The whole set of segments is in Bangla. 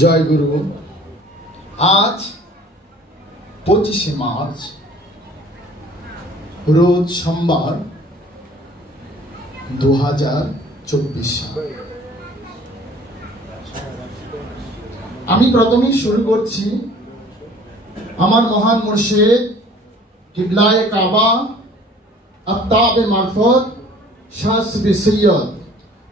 জয় গুরু। আজ 25শে মার্চ, রোজ সোমবার, 2024 সাল। আমি প্রথমেই শুরু করছি আমার মহান মুর্শিদ কিবলায়ে কাবা আফতাবে মারফত শাহ সৈয়দ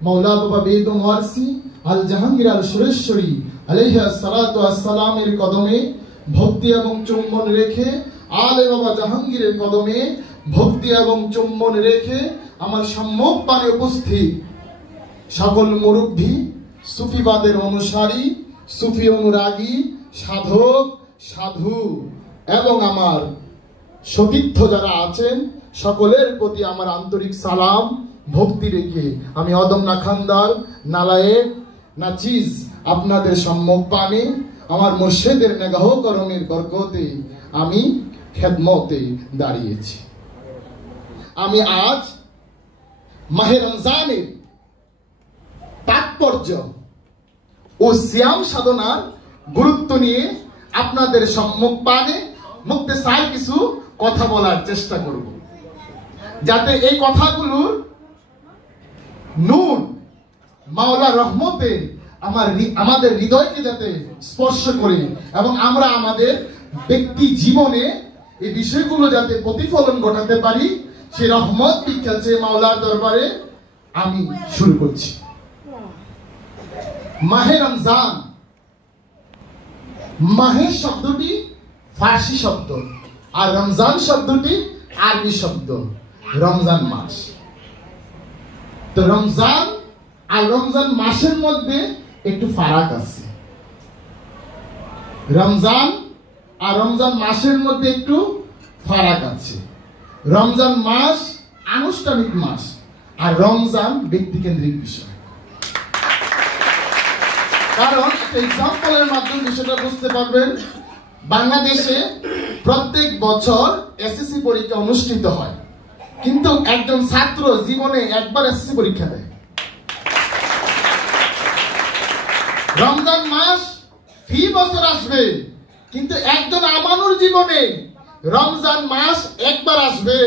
মৌলা বাবা বেদম ওয়ারসি আল জাহাঙ্গীর আল সুরেশ্বরী আলাইহিস সালাতু ওয়াস সালামের কদমে ভক্তি এবং চুম্বন রেখে, আলে বাবা জাহাঙ্গীরের কদমে ভক্তি এবং চুম্বন রেখে আমার সম্মুখপানে উপস্থিত সকল মুরব্বী, সুফিবাদের অনুসারী, সুফি অনুরাগী, সাধক, সাধু এবং আমার সতীর্থ যারা আছেন সকলের প্রতি আমার আন্তরিক সালাম ভক্তি রেখে আমি অদম্য খানদার নালায়েক নাচিজ আপনাদের সম্মুখপানে আমার মুর্শিদের নেগাহ করমের বরকতে আমি খেদমতে দাঁড়িয়েছি। আমি আজ মাহে রমজানের তাৎপর্য ও সিয়াম সাধনার গুরুত্ব নিয়ে আপনাদের সম্মুখপানে মুক্তেসার কিছু কথা বলার চেষ্টা করব, যাতে এই কথাগুলোর নূর মাওলা রহমতে আমাদের হৃদয়কে যাতে স্পর্শ করে এবং আমরা আমাদের ব্যক্তি জীবনে এই বিষয়গুলো যাতে প্রতিফলন ঘটাতে পারি, সেই রহমত ভিক্ষাছে মাওলার দরবারে আমি শুরু করছি। মাহে রমজান, মাহে শব্দটি ফার্সি শব্দ আর রমজান শব্দটি আরবি শব্দ, রমজান মাস। তো রমজান আর রমজান মাসের মধ্যে একটু ফারাক আছে। রমজান আর রমজান মাসের মধ্যে একটু ফারাক আছে। রমজান মাস আনুষ্ঠানিক মাস আর রমজান ব্যক্তিকেন্দ্রিক বিষয়। কারণ একটা এক্সাম্পলের মাধ্যমে বিষয়টা বুঝতে পারবেন। বাংলাদেশে প্রত্যেক বছর এসএসসি পরীক্ষা অনুষ্ঠিত হয়, কিন্তু একজন ছাত্র জীবনে একবার এসএসসি পরীক্ষা দেয়। রমজান মাস ফি বছর আসবে, কিন্তু একজন আমানুর জীবনে রমজান মাস একবার আসবে।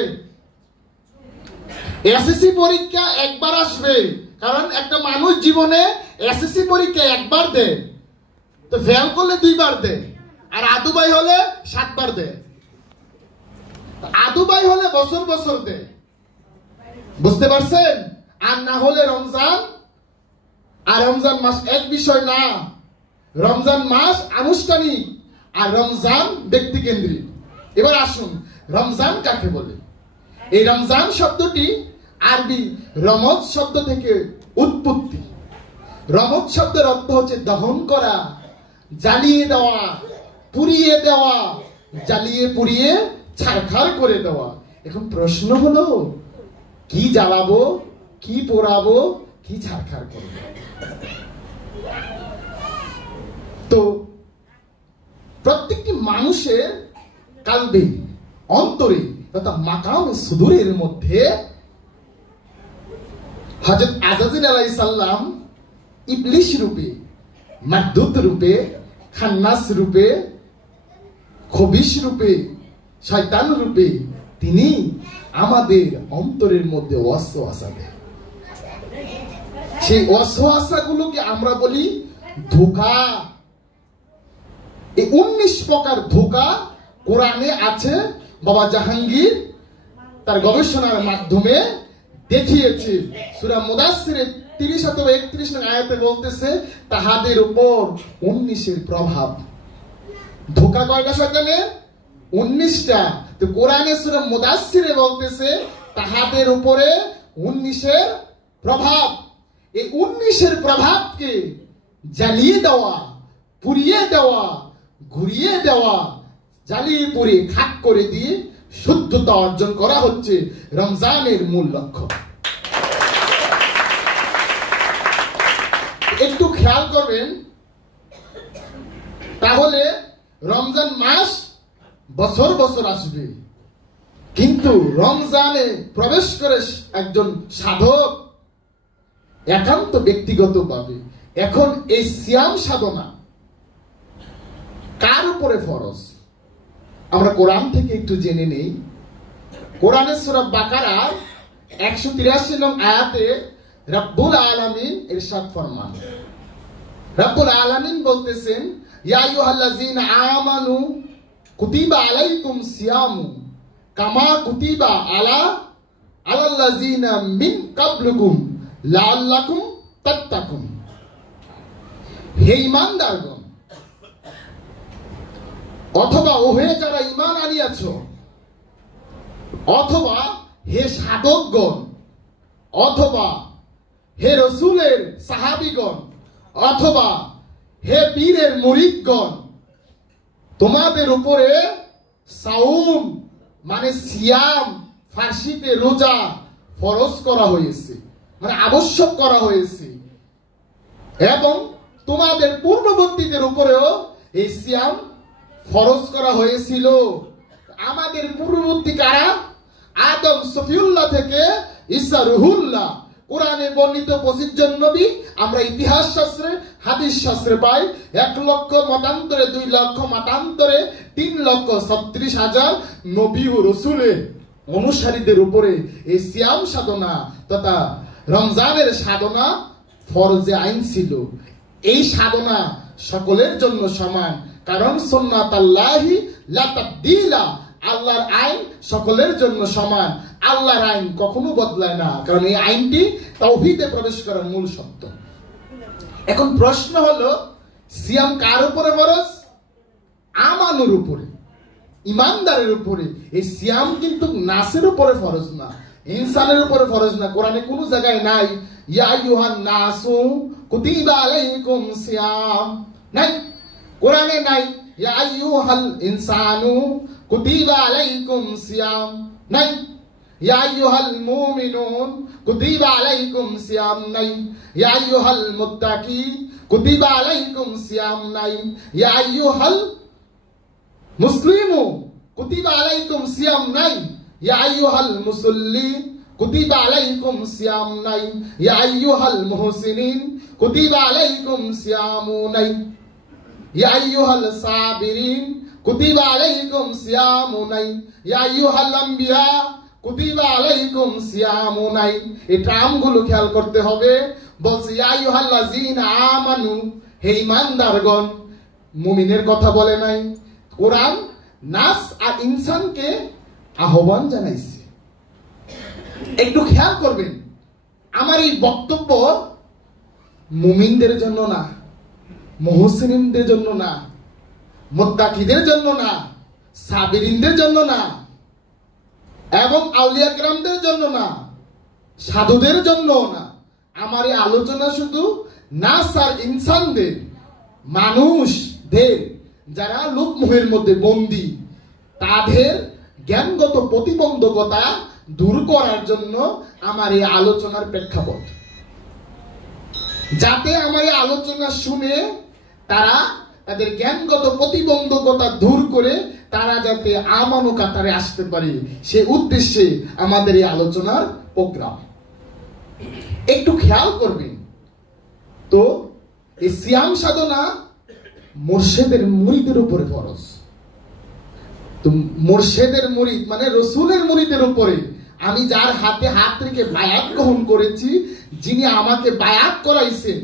এসএসসি পরীক্ষা একবার আসবে, কারণ একটা মানুষ জীবনে এসএসসি পরীক্ষা একবার দেয়, তো ফেল করলে 2 বার দেয়, আর আদুবাই হলে 7 বার দেয়। আদুবাই হলে বছর বছর দেয়, বুঝতে পারছেন? আর না হলে রমজান আর রমজান মাস এক বিষয় না। রমজান মাস আনুষ্ঠানিক আর রমজান ব্যক্তিকেন্দ্রিক। এবার আসুন, রমজান কাকে বলে? এই রমজান শব্দটি আরবি রমজ শব্দ থেকে উৎপত্তি। রমজ শব্দের অর্থ হচ্ছে দহন করা, জ্বালিয়ে দেওয়া, পুড়িয়ে দেওয়া, জ্বালিয়ে পুড়িয়ে ছারখার করে দেওয়া। এখন প্রশ্ন হলো, কি জ্বালাবো, কি পোড়াবো, কি ছারখার করবো? তো প্রত্যেকটি মানুষের কালবে, অন্তরে তথা মাকাম সুদূরের মধ্যে হযরত আজাজিল আলাইহিস সালাম ইবলিশ রূপে, মারদুদ রূপে, খান্নাস রূপে, খবিশ রূপে, শয়তান রূপে তিনি আমাদের অন্তরের মধ্যে ওয়াসওয়াসা দেন। সেই ওয়াসওয়াসাগুলোকে আমরা বলি ধোঁকা। এই 19 প্রকার ধোঁকা কোরআনে আছে। বাবা জাহাঙ্গীর তার গবেষণার মাধ্যমে দেখিয়েছে। সূরা মুদাসসিরের 30 অথবা 31 নং আয়াতে বলতেছে তাহাদের উপর 19-এর প্রভাব। ধোঁকা কয়টা শয়তানের? 19টা। তো কোরআনে সূরা মুদাসসিরে বলতেছে তাহাদের উপরে 19-এর প্রভাব। এই 19-এর প্রভাবকে জ্বালিয়ে দেওয়া, পুড়িয়ে দেওয়া, ঘুরিয়ে দেওয়া, জ্বালিয়ে পুড়িয়ে খাক করে দিয়ে শুদ্ধতা অর্জন করা হচ্ছে রমজানের মূল লক্ষ্য। একটু খেয়াল করবেন, তাহলে রমজান মাস বছর বছর আসবে, কিন্তু রমজানে প্রবেশ করে একজন সাধক একান্ত ব্যক্তিগত ভাবে এখন এই সিয়াম সাধনা কার উপরে ফরজ? আমরা কোরআন থেকে একটু জেনে নেই। কোরআনের সূরা বাকারা 183 নং আয়াতে রব্বুল আলামিন ইরশাদ ফরমান, রব্বুল আলামিন বলতেছেন, ইয়া আইয়ুহাল্লাযীনা আমানু কুতিবা আলাইকুম সিয়ামু কামা কুতিবা আলাল্লাযীনা মিন কাবলিকুম লাআল্লাকুম তাত্তাকুন। হে ঈমানদারগণ, অথবা ওহে যারা ঈমান আনিয়াছ, অথবা হে সাধকগণ, অথবা হে রাসূলের সাহাবীগণ, অথবা হে পীরের মুরিদগণ, তোমাদের উপরে সাওম মানে সিয়াম, ফার্সিতে রোজা ফরজ করা হয়েছে, মানে আবশ্যক করা হয়েছে। এবং তোমাদের পূর্ববর্তীদের উপরেও এই সিয়াম ফরজ করা হয়েছিল। আমাদের পূর্ববর্তী কারা? আদম সফিউল্লাহ থেকে ঈসা রুহুল্লাহ। কোরআনে বর্ণিত 25 জন নবী আমরা ইতিহাস শাস্ত্রে, হাদিস শাস্ত্রে পাই। 1 লক্ষ মতান্তরে, 2 লক্ষ মতান্তরে 3,36,000 নবী ও রাসূলের অনুসারীদের উপরে এই সিয়াম সাধনা তথা রমজানের সাধনা ফরজে আইন ছিল। এই সাধনা সকলের জন্য সমান, কারণ সুন্নাতাল্লাহি লা তাবদীলা, আল্লাহর আইন সকলের জন্য সমান। আল্লাহর আইন কখনো বদলায় না, কারণ এই আইনটি তাওহীদে প্রবেশ করার মূল সত্য। এখন প্রশ্ন হলো, সিয়াম কার উপরে ফরজ? আমানুর উপরে, ইমানদারের উপরে। এই সিয়াম কিন্তু নাসের উপরে ফরজ না, ইনসানের উপরে ফরজ না। কোরআনে কোন জায়গায় নাই ইয়া আইয়ুহান নাসু কুতিবা আলাইকুম সিয়াম, নাই, কোরআনে নাই ইয়া আইয়ুহাল ইনসানু কুতিবা আলাইকুম সিয়াম, নাই, ইয়া আইয়ুহাল মুমিনুন কুতিবা আলাইকুম সিয়াম, নাই, ইয়া আইয়ুহাল মুত্তাকি কুতিবা আলাইকুম সিয়াম, নাই, ইয়া আইয়ুহাল মুসলিমু কুতিবা আলাইকুম সিয়াম, নাই, ইয়া আইয়ুহাল মুসাল্লি কুতিবা আলাইকুম সিয়াম, নাই, ইয়া আইয়ুহাল মুহসিনিন কুতিবা আলাইকুম সিয়াম, নাই, ইয়া আইয়ুহাল সাবিরিন কুতিবা আলাইকুম সিয়াম, নাই, ইয়া আইয়ুহাল আম্বিয়া কুতিবা আলাইকুম সিয়াম, নাই। এই টার্মগুলো খেয়াল করতে হবে। বলছে ইয়া আইয়ুহাল্লাযীনা আমানু, হে ঈমানদারগণ। মুমিনের কথা বলে নাই। কোরআন নাস আর ইনসানকে আহ্বান জানাইছে। একটু খেয়াল করবেন, আমার এই বক্তব্য মুমিনদের জন্য না, মুহসিনদের জন্য না, মুত্তাকিদের জন্য না, সাবিরিনদের জন্য না, এবং আউলিয়া কিরামদের জন্য না, সাধুদের জন্য না। আমার এই আলোচনা শুধু নাস আর ইনসানদের, মানুষদের যারা লোকমোহের মধ্যে বন্দী, তাদের জ্ঞানগত প্রতিবন্ধকতা দূর করার জন্য আমার এই আলোচনার প্রেক্ষাপট, যাতে আমার এই আলোচনা শুনে তারা তাদের জ্ঞানগত প্রতিবন্ধকতা দূর করে তারা যাতে আমানু কাতারে আসতে পারে, সে উদ্দেশ্যে আমাদের এই আলোচনার প্রোগ্রাম। একটু খেয়াল করবেন তো, এই সিয়াম সাধনা মুর্শিদের মুরিদের উপরে ফরজ। তো মুর্শিদের মুরিদ মানে রাসূলের মুরিদের উপরে, আমি যার হাতে হাত রেখে বায়াত গ্রহণ করেছি, যিনি আমাকে বায়াত করাইছেন,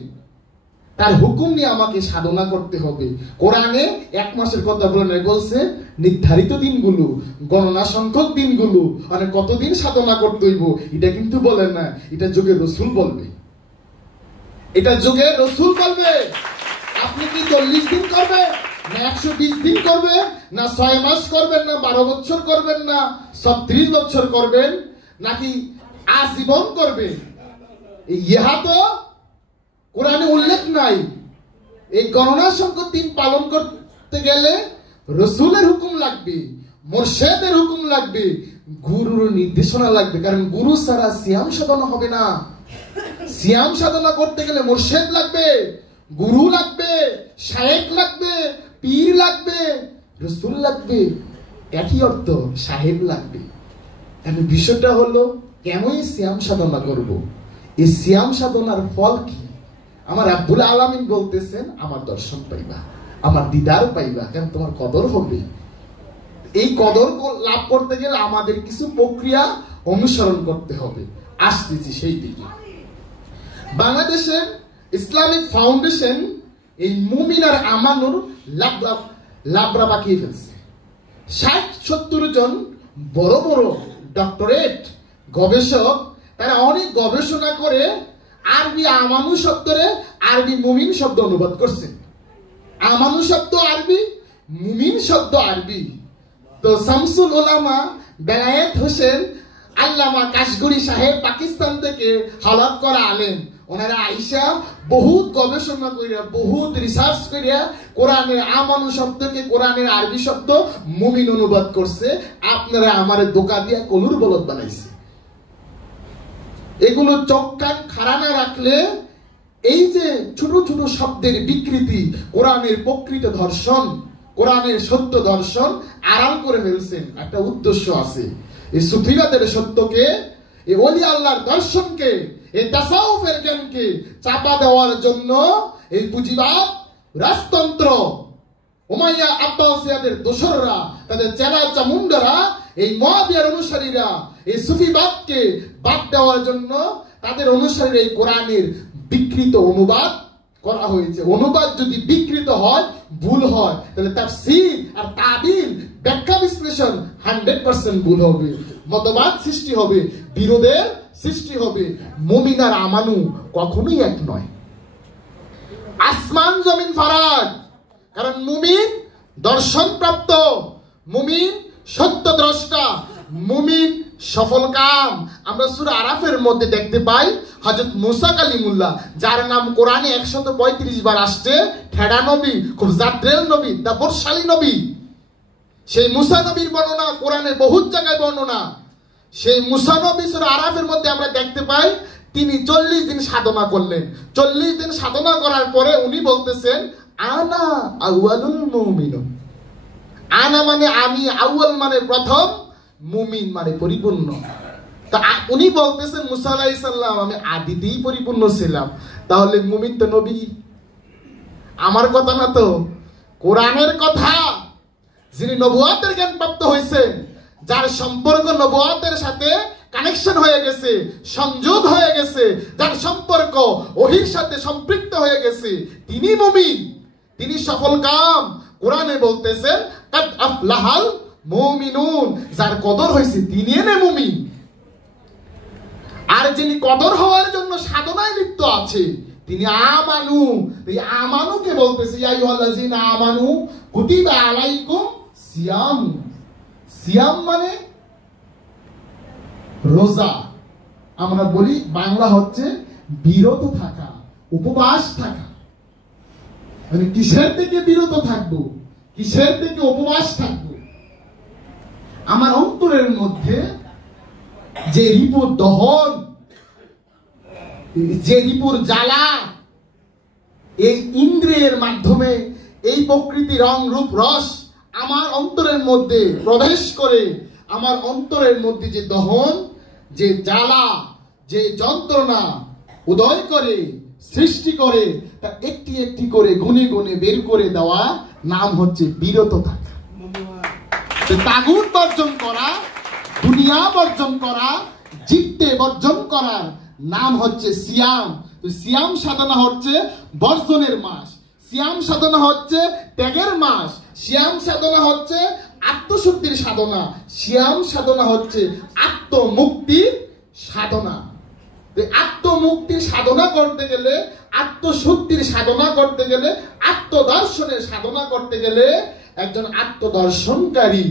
তার হুকুম নিয়ে আমাকে সাধনা করতে হবে। কোরআনে 1 মাসের কথা বলে নাই, বলছে নির্ধারিত দিনগুলো, গণনা সংখ্যক দিনগুলো, মানে কতদিন সাধনা করতে হইব এটা কিন্তু বলে না, এটা যুগের রাসূল বলবে, এটা যুগের রাসূল বলবে। আপনি কি 40 দিন করবে, না 120 দিন করবে, না 6 মাস করবেন, না 12 বছর করবেন, না 36 বছর করবেন, নাকি আজীবন করবেন, ইহা তো কোরআনে উল্লেখ নাই। এই গণনা সংখ্যক দিন পালন করতে গেলে রাসূলের হুকুম লাগবে, মুর্শিদের হুকুম লাগবে, গুরুর নির্দেশনা লাগবে। কারণ গুরু ছাড়া সিয়াম সাধনা হবে না। সিয়াম সাধনা করতে গেলে মুর্শিদ লাগবে, গুরু লাগবে, শায়েখ লাগবে, পীর লাগবে, রাসূল লাগবে, একই অর্থ সাহেব লাগবে। এখন বিষয়টা হলো, কেন এই সিয়াম সাধনা করব? এই সিয়াম সাধনার ফল কি? আমার রাব্বুল আলামিন বলতেছেন, আমার দর্শন পাইবা, আমার দিদার পাইবা, কেন তোমার কদর হবে। এই কদর লাভ করতে গেলে আমাদের কিছু প্রক্রিয়া অনুসরণ করতে হবে। আসতেছি সেই দিকে। বাংলাদেশের ইসলামিক ফাউন্ডেশন এই মুমিন আর আমানুর লাবরা পাকিয়ে ফেলছে। 60-70 জন বড় বড় ডক্টরেট গবেষক, তারা অনেক গবেষণা করে আরবি আমানু শব্দরে আরবি মুমিন শব্দ অনুবাদ করছে। আমানু শব্দ আরবি, মুমিন শব্দ আরবি। তো শামসুল উলামা বেলায়েত হোসেন আল্লামা কাশগরি সাহেব পাকিস্তান থেকে হালাত করা আলেম, ওনারা আইসা বহুত গবেষণা করিয়া বহুত রিসার্চ করিয়া কোরআনের আমানু শব্দকে কোরআনের আরবি শব্দ মুমিন অনুবাদ করছে। আপনারা আমারে দোকা দিয়া কলুর বলদ বানাইছে। এগুলো চোখ কান খাড়া না রাখলে এই যে ছোট ছোট শব্দের বিকৃতি, কোরআনের প্রকৃত দর্শন, কোরআনের সত্য দর্শন আড়াল করে ফেলছেন। একটা উদ্দেশ্য আছে, এই সুফিবাদের সত্যকে, এই ওলি আল্লাহর দর্শনকে, এই তাসাউফের জ্ঞানকে চাপা দেওয়ার জন্য এই পুঁজিবাদ রাজতন্ত্র, উমাইয়া আব্বাসিয়াদের দোসররা, তাদের চেলা চামুন্ডারা, এই মুআবিয়ার অনুসারীরা এই সুফিবাদকে বাদ দেওয়ার জন্য তাদের অনুসারীরা এই কোরআনের বিকৃত অনুবাদ করা হয়েছে। অনুবাদ যদি বিকৃত হয়, ভুল হয়, তাহলে তাফসীর আর তাবিল, ব্যাখ্যা বিশ্লেষণ 100% ভুল হবে, মতবাদ সৃষ্টি হবে, বিরোধের সৃষ্টি হবে। মুমিন আর আমানু কখনোই এক নয়। আসমান জমিন ফারাক। কারণ মুমিন দর্শন প্রাপ্ত, মুমিন সত্য দ্রষ্টা, মুমিন সফল কাম। আমরা সূরা আরাফের মধ্যে দেখতে পাই হযরত মুসা কালিমুল্লাহ, যার নাম কোরআনে 135 বার আসছে, ঠেডা নবী, খুব জাদ্রেল নবী, দাবরশালী নবী। সেই মুসা নবীর বর্ণনা কোরআনে বহুত জায়গায় বর্ণনা। সেই মুসা নবী সূরা আরাফের মধ্যে আমরা দেখতে পাই তিনি 40 দিন সাধনা করলেন। 40 দিন সাধনা করার পরে উনি বলতেছেন আনা আউয়ালুল মুমিনুন। আনা মানে আমি, আউয়াল মানে প্রথম, মুমিন মানে পরিপূর্ণ। তা উনি বলতেছেন মুসা আলাইহিস সালাম আমি আদিতেই পরিপূর্ণ ছিলাম, তাহলে মুমিন তো নবী। আমার কথা না তো, কোরআনের কথা। যিনি নবুয়তের জ্ঞান প্রাপ্ত হয়েছে, যার সম্পর্ক নবুয়তের সাথে কানেকশন হয়ে গেছে, সংযোগ হয়ে গেছে, যার সম্পর্ক ওহীর সাথে সম্পৃক্ত হয়ে গেছে, তিনি মুমিন, তিনি সফল কাম। কোরআনে বলতেছেন কাদ আফলাহাল মুমিনুন, যার কদর হয়েছে তিনি এনে মুমিন। আর যিনি কদর হওয়ার জন্য সাধনায় লিপ্ত আছে তিনি আমানু। এই আমানুকে বলতেছে ইয়া আইয়ুহাল্লাযিনা আমানু কুতিবা আলাইকুম সিয়াম। সিয়াম মানে রোজা। আমরা বলি বাংলা হচ্ছে বিরত থাকা, উপবাস থাকা। মানে কিসের থেকে বিরত থাকবো, কিসের থেকে উপবাস থাকবো? আমার অন্তরের মধ্যে যে রিপুর দহন, যে রিপুর জ্বালা, এই ইন্দ্রিয়ের মাধ্যমে এই প্রকৃতি রং রূপ রস আমার অন্তরের মধ্যে প্রবেশ করে, আমার অন্তরের মধ্যে যে দহন, যে জ্বালা, যে যন্ত্রণা উদয় করে, সৃষ্টি করে, তা একটি একটি করে গুনে গুনে বের করে দেওয়া নাম হচ্ছে বিরত থাকা। তাগুত বর্জন করা, দুনিয়া বর্জন করা, জিততে বর্জন করার নাম হচ্ছে সিয়াম। তো সিয়াম সাধনা হচ্ছে বর্জনের মাস, সিয়াম সাধনা হচ্ছে ত্যাগের মাস, সিয়াম সাধনা হচ্ছে আত্মশুদ্ধির সাধনা, সিয়াম সাধনা হচ্ছে আত্মমুক্তির সাধনা। আত্মমুক্তির সাধনা করতে গেলে, আত্মশুদ্ধির সাধনা করতে গেলে, আত্মদর্শনের সাধনা করতে গেলে একজন আত্মদর্শনকারী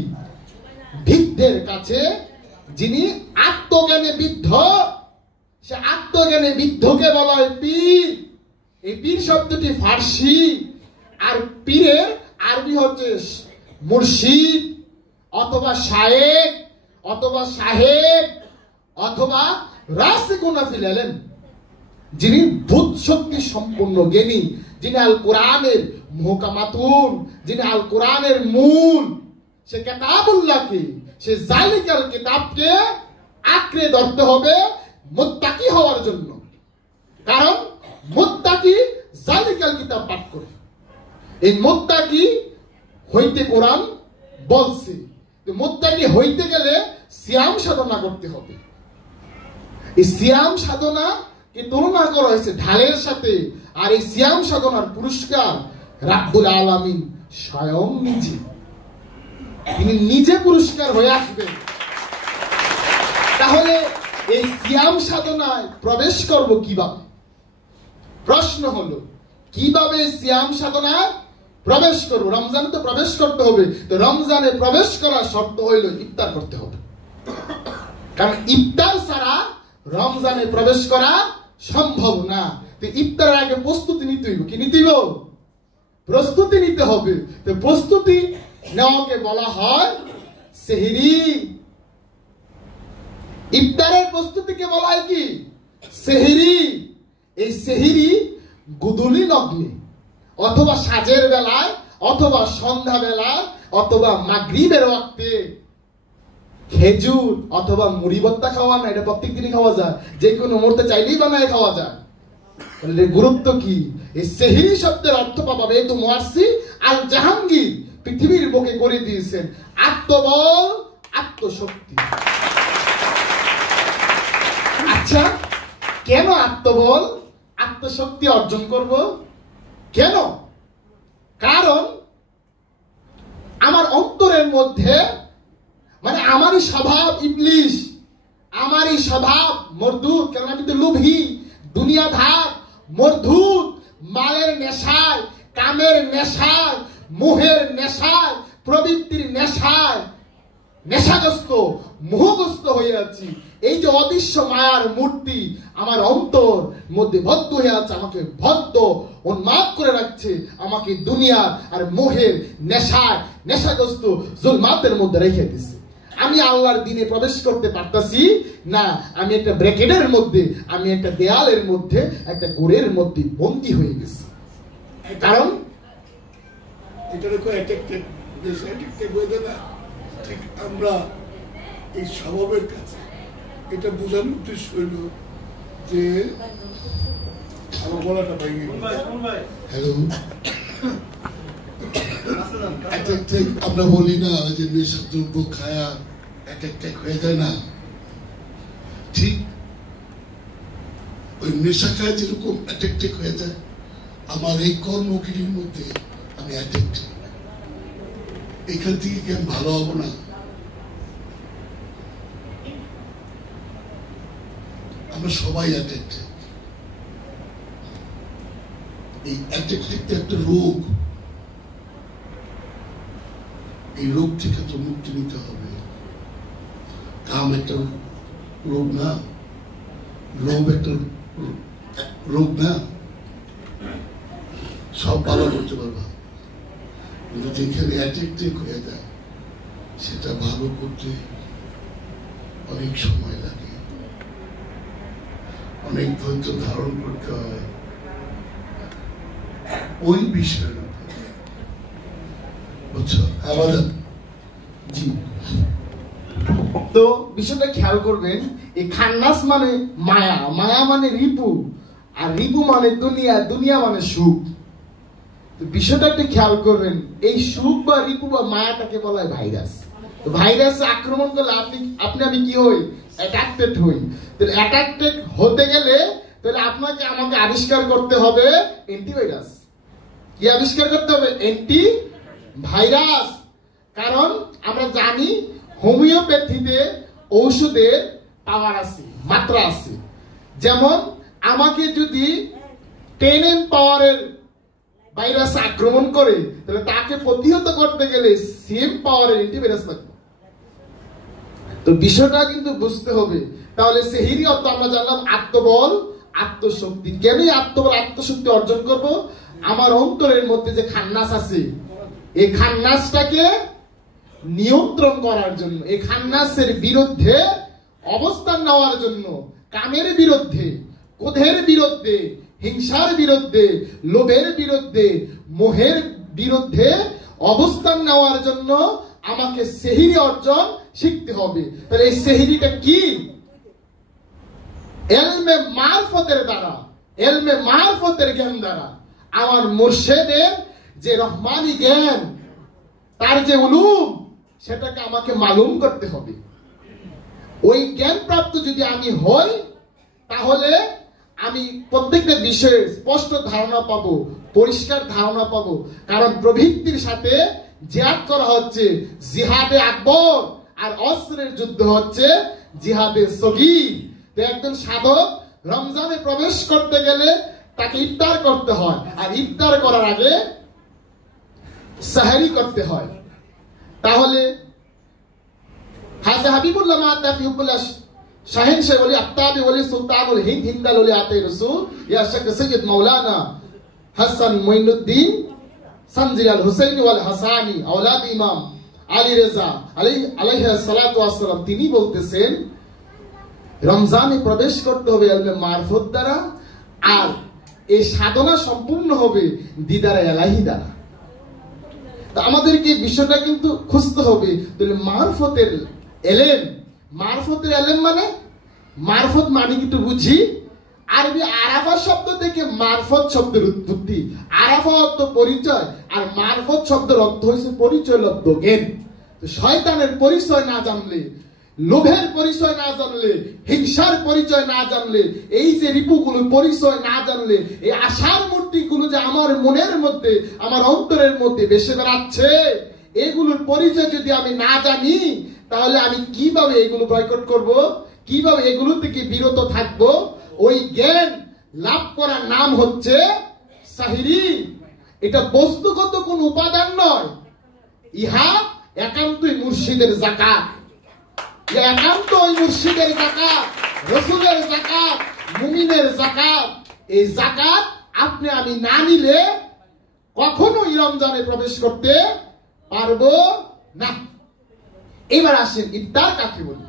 ভিদ্ধের কাছে, যিনি আত্মজ্ঞানে বিদ্ধ, সে আত্মজ্ঞানে বিদ্ধকে বলা হয় পীর। এই পীর শব্দটি ফার্সি, আর পীরের আরবি হচ্ছে মুর্শিদ অথবা শায়েখ অথবা সাহেব অথবা রাসিকুনা ফিল ইলম, যিনি ভূত শক্তি সম্পন্ন জ্ঞানী, যিনি আল কোরআনের মুহকামাতুন, যিনি আল কোরআনের মূল, সে কিতাবুল্লাহকে, সে জালিকাল কিতাবকে আঁকড়ে ধরতে হবে মুত্তাকি হওয়ার জন্য। কারণ মুত্তাকি জালিকাল কিতাব পাঠ করে, এই মুত্তাকি হইতে কোরআন বলছে। মুত্তাকি হইতে গেলে সিয়াম সাধনা করতে হবে। এই সিয়াম সাধনা কে তুলনা করা হয়েছে ঢালের সাথে, আর এই সিয়াম সাধনার পুরস্কার রাব্বুল আলামিন স্বয়ং নিজে, তিনি নিজে পুরস্কার হয়ে আসবেন। তাহলে এই সিয়াম সাধনায় প্রবেশ করব কিভাবে? প্রশ্ন হলো কিভাবে সিয়াম সাধনায় প্রবেশ করব? রমজানে তো প্রবেশ করতে হবে, তো রমজানে প্রবেশ করার শর্ত হইল ইফতার করতে হবে, কারণ ইফতার ছাড়া রমজানে প্রবেশ করা সম্ভব না। তো ইফতারের আগে প্রস্তুতি নিতে হইব। কি নিতে হইব? প্রস্তুতি নিতে হবে। তো প্রস্তুতি নেওয়াকে বলা হয় সেহরি। ইফতারের প্রস্তুতিকে বলা হয় কি? সেহরি। এই সেহরি গুদুলি লগ্নে অথবা সাজের বেলায় অথবা সন্ধ্যা বেলায় অথবা মাগরিবের ওয়াক্তে খেজুর অথবা মুড়ি ভর্তা খাওয়া না, এটা প্রত্যেক দিনই খাওয়া যায়, যে কোনো মুহূর্তে চাইলেই বানায় খাওয়া যায়। গুরুত্ব কি? এই সেহরি শব্দের অর্থ পাবা বেতু মুয়াসসি আল জাহাঙ্গীর পৃথিবীর বুকে করে দিয়েছেন আত্মবল, আত্মশক্তি। আচ্ছা, কেন আত্মবল আত্মশক্তি অর্জন করব? কেন? কারণ আমার অন্তরের মধ্যে, মানে আমারই স্বভাব ইবলিশ, আমারই স্বভাব মরদুদ, কারণ আমি তো লোভী, দুনিয়াধার, মরদুদ, মালের নেশায়, কামের নেশায়, মোহের নেশায়, প্রবৃত্তির নেশায় নেশাগ্রস্ত, মোহগ্রস্ত হয়ে আছি। এই যে অদৃশ্য মায়ার মূর্তি আমার অন্তর মধ্যে বদ্ধ হয়ে আছে, আমাকে বদ্ধ উন্মাদ করে রাখছে, আমাকে দুনিয়া আর মোহের নেশায় নেশাগ্রস্ত জুলমাতের মধ্যে রেখে দিছে। আমি আল্লাহর দিনে প্রবেশ করতে পারতাছি না, আমি একটা ব্র্যাকেটের মধ্যে, আমি একটা দেয়ালের মধ্যে, একটা গোড়ের মধ্যে বন্দী হয়ে গেছি। কারণ আমরা এই স্বভাবের কাছে এটা বোঝানোর উদ্দেশ্য হইল যে আমার গলাটা ভেঙে হ্যালো, আমরা বলি না যে নেশা দ্রব্য খায়া অ্যাটাক হয়ে যায় না, ঠিক ওই নেশা খায় যেরকম অ্যাটাক হয়ে যায়, আমার এই কর্মগিরির মধ্যে আমি অ্যাটাক। এখান থেকে কি আমি ভালো হবো না? আমরা সবাই অ্যাটেক্টেড। এই অ্যাটেক্টেডটা একটা রোগ, এই রোগ থেকে তো মুক্তি নিতে হবে। কাম একটা রোগ না, লোভ একটা রোগ না, সব ভালো করতে পারবা, কিন্তু যেখানে অ্যাটেক্টেড হয়ে যায় সেটা ভালো করতে অনেক সময় লাগে, অনেক ধৈর্য ধারণ করতে হয় ওই বিষয়ের উপর, বুঝছো? আমাদের জি, তো বিষয়টা খেয়াল করবেন, এই খান্নাস মানে মায়া, মায়া মানে রিপু, আর রিপু মানে দুনিয়া, দুনিয়া মানে সুখ। বিষয়টা একটু খেয়াল করবেন, এই সুখ বা রিপু বা মায়াটাকে বলা হয় ভাইরাস। তো ভাইরাস আক্রমণ করলে আপনি আমি কি হই? অ্যাট্রাক্টেড হই। তাহলে অ্যাট্রাক্টেড হতে গেলে তাহলে আপনাকে আমাকে আবিষ্কার করতে হবে অ্যান্টিভাইরাস। কি আবিষ্কার করতে হবে? Anti virus. কারণ আমরা জানি হোমিওপ্যাথিতে ঔষধের পাওয়ার আছে, মাত্রা আছে। যেমন আমাকে যদি 10 পাওয়ারের ভাইরাস আক্রমণ করে, তাহলে তাকে প্রতিহত করতে গেলে সেম পাওয়ারের অ্যান্টিভাইরাস লাগবে। তো বিষয়টা কিন্তু বুঝতে হবে। তাহলে সেহরি অর্থ আমরা জানলাম আত্মবল, আত্মশক্তি। কেন আত্মবল, আত্মশক্তি অর্জন করব? আমার অন্তরের মধ্যে যে খান্নাস আছে, এই খান্নাসটাকে নিয়ন্ত্রণ করার জন্য, এই খান্নাসের বিরুদ্ধে অবস্থান নেওয়ার জন্য, কামের বিরুদ্ধে, ক্রোধের বিরুদ্ধে, হিংসার বিরুদ্ধে, লোভের বিরুদ্ধে, মোহের বিরুদ্ধে অবস্থান নেওয়ার জন্য আমাকে সেহরি অর্জন শিখতে হবে। তাহলে এই সেহরিটা কি? এলমে মারফতের দ্বারা, এলমে মারফতের জ্ঞান দ্বারা, আমার মুর্শিদের যে রহমানি জ্ঞান, তার যে উলুম, সেটাকে আমাকে মালুম করতে হবে। ওই জ্ঞান প্রাপ্ত যদি আমি হই, তাহলে আমি প্রত্যেকটা বিষয়ে স্পষ্ট ধারণা পাবো, পরিষ্কার ধারণা পাবো। কারণ প্রবৃত্তির সাথে জিহাদ করা হচ্ছে জিহাদে আকবর, আর অস্ত্রের যুদ্ধ হচ্ছে জিহাদে সগীর। তো একজন সাধক রমজানে প্রবেশ করতে গেলে তাকে ইফতার করতে হয়, আর ইফতার করার আগে সাহরি করতে হয়। তাহলে হাজে হাবিবুল্লাহ মাতা ফিহুল্লাহ শাহিন শাহ ওলি আফতাবি ওলি সুলতানুল হিন্দ হিন্দাল ওলি আতে রাসূল ইয়া শেখ সৈয়দ মাওলানা হাসান মুঈনুদ্দিন সানজি আল হুসাইনি ওয়াল হাসানি আওলাদ ইমাম আলী রেজা আলাইহি সালাতু ওয়াস সালাম, তিনি বলতেছেন রমজানে প্রবেশ করতে হবে ইলমে মারফত দ্বারা, আর এই সাধনা সম্পূর্ণ হবে দিদারে ইলাহি দ্বারা। তা আমাদেরকে বিষয়টা কিন্তু খুঁজতে হবে। তাহলে মারফতের এলেম, মারফতের এলেম মানে, মারফত মানে কি একটু বুঝি। আরবি আরাফা শব্দ থেকে মারফত শব্দের উৎপত্তি। আরাফা অর্থ পরিচয়, আর মারফত শব্দের অর্থ হচ্ছে পরিচয় লব্ধ জ্ঞান। তো শয়তানের পরিচয় না জানলে, লোভের পরিচয় না জানলে, হিংসার পরিচয় না জানলে, এই যে রিপুগুলো পরিচয় না জানলে, এই আশার মূর্তিগুলো যে আমার মনের মধ্যে, আমার অন্তরের মধ্যে ভেসে বেড়াচ্ছে, এগুলোর পরিচয় যদি আমি না জানি, তাহলে আমি কিভাবে এগুলো বয়কট করব, কিভাবে এগুলো থেকে বিরত থাকব? ওই জ্ঞান লাভ করার নাম হচ্ছে সাহিরি। এটা বস্তুগত কোন উপাদান নয়, ইহা একান্তই মুর্শিদের যাকাত। একান্ত ওই মুর্শিদের যাকাত, রাসূলের যাকাত, মুমিনের যাকাত। এই যাকাত আপনি আমি না নিলে কখনোই রমজানে প্রবেশ করতে পারবো না। এবার আসেন ইফতার কাকে বলি।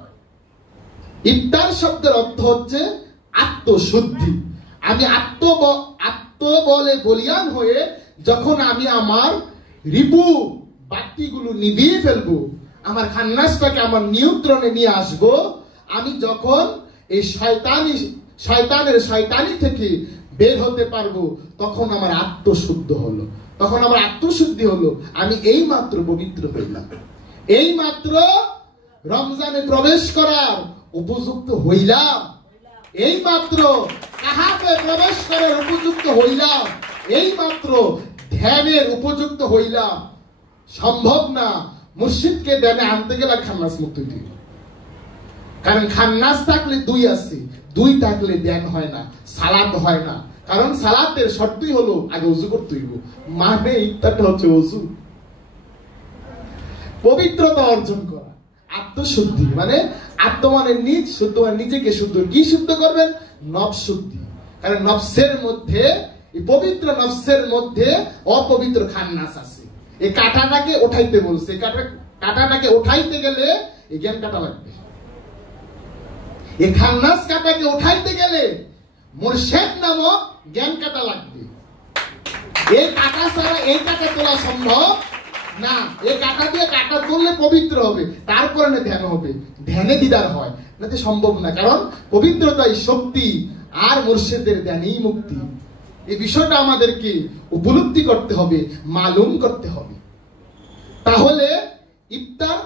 ইফতার শব্দের অর্থ হচ্ছে আত্মশুদ্ধি। আমি আত্মবলে বলিয়ান হয়ে যখন আমি আমার রিপু বাতিগুলো নিভিয়ে ফেলবো, আমার খান্নাসটাকে আমার নিয়ন্ত্রণে নিয়ে আসব, আমি যখন এই শয়তানের শয়তানি থেকে বের হতে পারবো, তখন আমার আত্মশুদ্ধ হলো, তখন আমার আত্মশুদ্ধি হলো। আমি এই মাত্র পবিত্র হইলাম, এই মাত্র রমজানে প্রবেশ করার উপযুক্ত হইলাম, এই মাত্র কাহাতে প্রবেশ করার উপযুক্ত হইলাম, এই মাত্র ধ্যানের উপযুক্ত হইলাম। সম্ভব না মুর্শিদকে ধ্যানে আনতে গেলে খান্নাস মুক্ত দিই। কারণ খান্নাস থাকলে দুই আছে, দুই থাকলে ধ্যান হয় না, সালাত হয় না। কারণ সালাতের শর্তই হলো আগে ওযু করতে হইব, মানে ইফতারটা হচ্ছে ওযু। পবিত্রতা অর্জন করা, আত্মশুদ্ধি মানে আত্ম মানে নিজ, শুদ্ধ মানে নিজেকে শুদ্ধ। কি শুদ্ধ করবেন? নফস শুদ্ধি। কারণ নফসের মধ্যে, এই পবিত্র নফসের মধ্যে অপবিত্র খান্নাস আছে। এই কাঁটাটাকে উঠাইতে বলছে, কাঁটাটাকে উঠাইতে গেলে এই জ্ঞান কাটা লাগবে। এই খান্নাস কাটাকে উঠাইতে গেলে মুর্শিদ নামক জ্ঞান কাটা লাগবে। এই কাটা ছাড়া এই কাটা তোলা সম্ভব না। এই কাটা দিয়ে কাটা তুললে পবিত্র হবে, তারপরে না ধ্যান হবে, ধ্যানে দিদার হয়, না তো সম্ভব না। কারণ পবিত্রতাই শক্তি, আর মুর্শিদের ধ্যানেই মুক্তি। এই বিষয়টা আমাদেরকে উপলব্ধি করতে হবে, মালুম করতে হবে। তাহলে ইফতার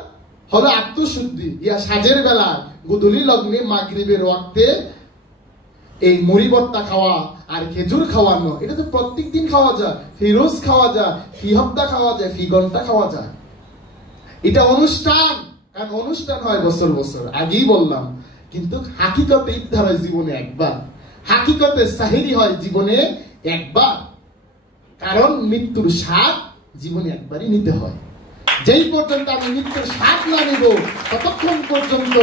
হলো আত্মশুদ্ধি। ইয়া সাজের বেলা গোধূলি লগ্নে মাগরিবের ওয়াক্তে এই মুড়ি ভর্তা খাওয়া আর খেজুর খাওয়ানো, এটা তো প্রত্যেক দিন খাওয়া যায়, ফি রোজ খাওয়া যায়, ফি হপ্তাহ খাওয়া যায়, ফি ঘন্টা খাওয়া যায়। এটা অনুষ্ঠান, কারণ অনুষ্ঠান হয় বছর বছর, আগেই বললাম। কিন্তু হাকিকতে ইফতার হয় জীবনে একবার, হাকিকতে সাহিরি হয় জীবনে একবার। কারণ মৃত্যুর স্বাদ জীবনে একবারই নিতে হয়। যেই পর্যন্ত আমি মৃত্যুর স্বাদ না নিব, ততক্ষণ পর্যন্ত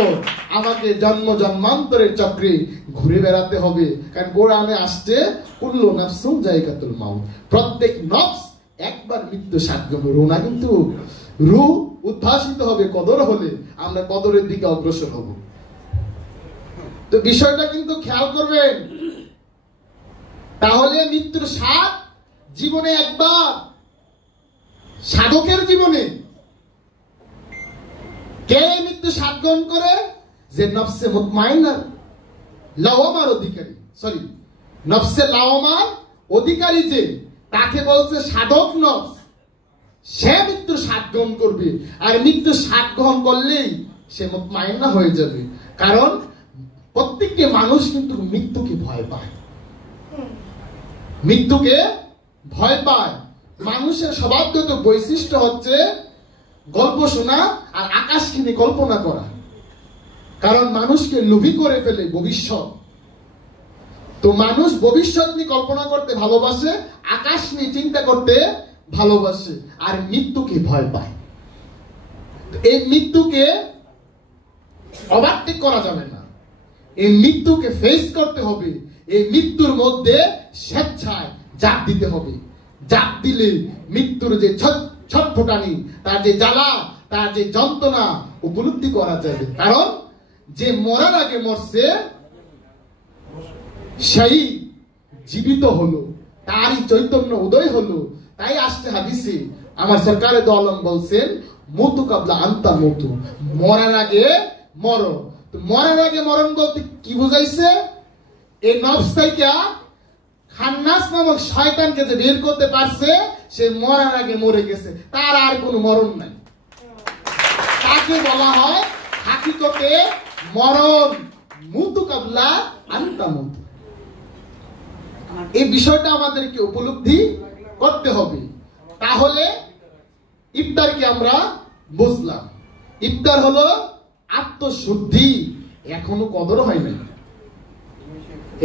আমাকে জন্ম জন্মান্তরের চক্রে ঘুরে বেড়াতে হবে। কারণ কোরআনে আসছে কুল্লু নাফসুন যায়কাতুল মাউত, প্রত্যেক নফস একবার মৃত্যু স্বাদ গ্রহণ। রুনা কিন্তু রূহ উদ্ভাসিত হবে কদর হলে, আমরা কদরের দিকে অগ্রসর হব। তো বিষয়টা কিন্তু খেয়াল করবেন। তাহলে মৃত্যুর স্বাদ জীবনে একবার, সাধকের জীবনে। কে মৃত্যু স্বাদ গ্রহণ করে? যে নফসে মুতমাইনা লাওয়ামার অধিকারী, নফসে লাওয়ামার অধিকারী, যে তাকে বলছে সাধক নফস, সে মৃত্যু স্বাদ গ্রহণ করবে, আর মৃত্যু স্বাদ গ্রহণ করলেই সে মুতমাইন্না হয়ে যাবে। কারণ প্রত্যেকটি মানুষ কিন্তু মৃত্যুকে ভয় পায়, মৃত্যুকে ভয় পায়। মানুষের স্বভাবগত বৈশিষ্ট্য হচ্ছে গল্প শোনা আর আকাশকে নিয়ে কল্পনা করা। কারণ মানুষকে লোভী করে ফেলে ভবিষ্যৎ। তো মানুষ ভবিষ্যৎ নিয়ে কল্পনা করতে ভালোবাসে, আকাশ নিয়ে চিন্তা করতে ভালোবাসে, আর মৃত্যুকে ভয় পায়। এই মৃত্যুকে ওভারটেক করা যাবে না, এই মৃত্যুকে ফেস করতে হবে। এই মৃত্যুর মধ্যে স্বেচ্ছায় জাপ দিতে হবে। জাপ দিলে মৃত্যুর যে ছটফটানি, তার যে জ্বালা, তার যে যন্ত্রণা উপলব্ধি করা যাবে। কারণ যে মরার আগে মরছে সেই জীবিত হলো, তারই চৈতন্য উদয় হলো। তাই আসছে হাদিসে আমার সরকারে দো আলম বলছেন, মতু কাবলা আন্তা মতু, মরার আগে মরো। মরার আগে মরণ বলতে কি বুঝাইছে? এই নফসটাইকা খান্নাস নামক শয়তানকে যে বের করতে পারছে, সে মরার আগে মরে গেছে, তার আর কোনো মরণ নাই। তাকে বলা হয় হাকিকতে মরণ, মুতু কাবলা আন্তা মতু। এই বিষয়টা আমাদেরকে উপলব্ধি করতে হবে। তাহলে ইফতার কি আমরা বুঝলাম? ইফতার হলো আত্মশুদ্ধি। এখনো কদর হয় নাই,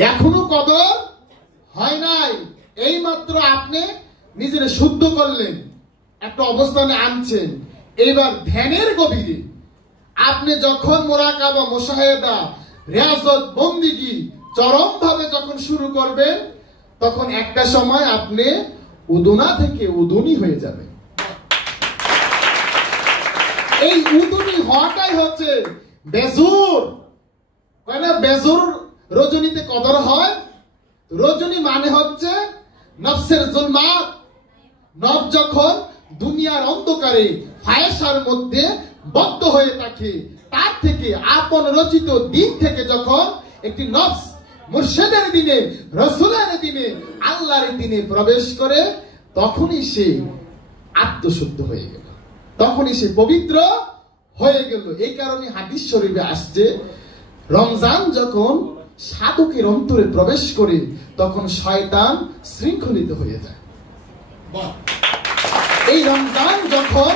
এখনো কদর হয় নাই। এইমাত্র আপনি নিজের শুদ্ধ করলেন, একটা অবস্থানে আনছেন। এইবার ধ্যানের গভীরে আপনি যখন মুরাকাবা, মুশাহাদা, রিয়াজত, বন্দিগি চরম ভাবে যখন শুরু করবেন, তখন একটা সময় আপনি উদুনা থেকে উদুনি হয়ে যাবে। এই উদুনি হওয়াটাই হচ্ছে বেজুর। বেজুর রজনীতে কদর হয়। রজনী মানে হচ্ছে নফসের জুলমাত। নফস যখন দুনিয়ার অন্ধকারে ফায়সার মধ্যে বদ্ধ হয়ে থাকে, তার থেকে আপন রচিত দিন থেকে যখন একটি নফস মুর্শিদের দিনে, রাসূলের দিনে, আল্লাহর দিনে প্রবেশ করে, তখনই সে আত্মশুদ্ধ হয়ে গেল, তখনই সে পবিত্র হয়ে গেল। এই কারণে হাদিস শরীফে আসছে, রমজান যখন সাধকের অন্তরে প্রবেশ করে, তখন শয়তান শৃঙ্খলিত হয়ে যায়। এই রমজান যখন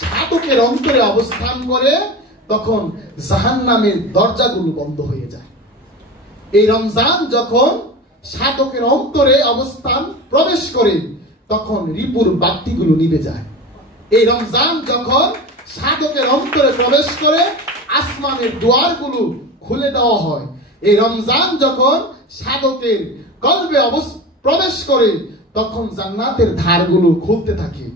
সাধকের অন্তরে অবস্থান করে, তখন জাহান্নামের দরজাগুলো বন্ধ হয়ে যায়। এই রমজান যখন সাধকের অন্তরে অবস্থান প্রবেশ করে, তখন রিপুর বাতিগুলো নিভে যায়। এই রমজান যখন সাধকের অন্তরে প্রবেশ করে, আসমানের দুয়ারগুলো খুলে দেওয়া হয়। এই রমজান যখন সাধকের কলবে প্রবেশ করে, তখন জান্নাতের ধারগুলো খুলতে থাকে।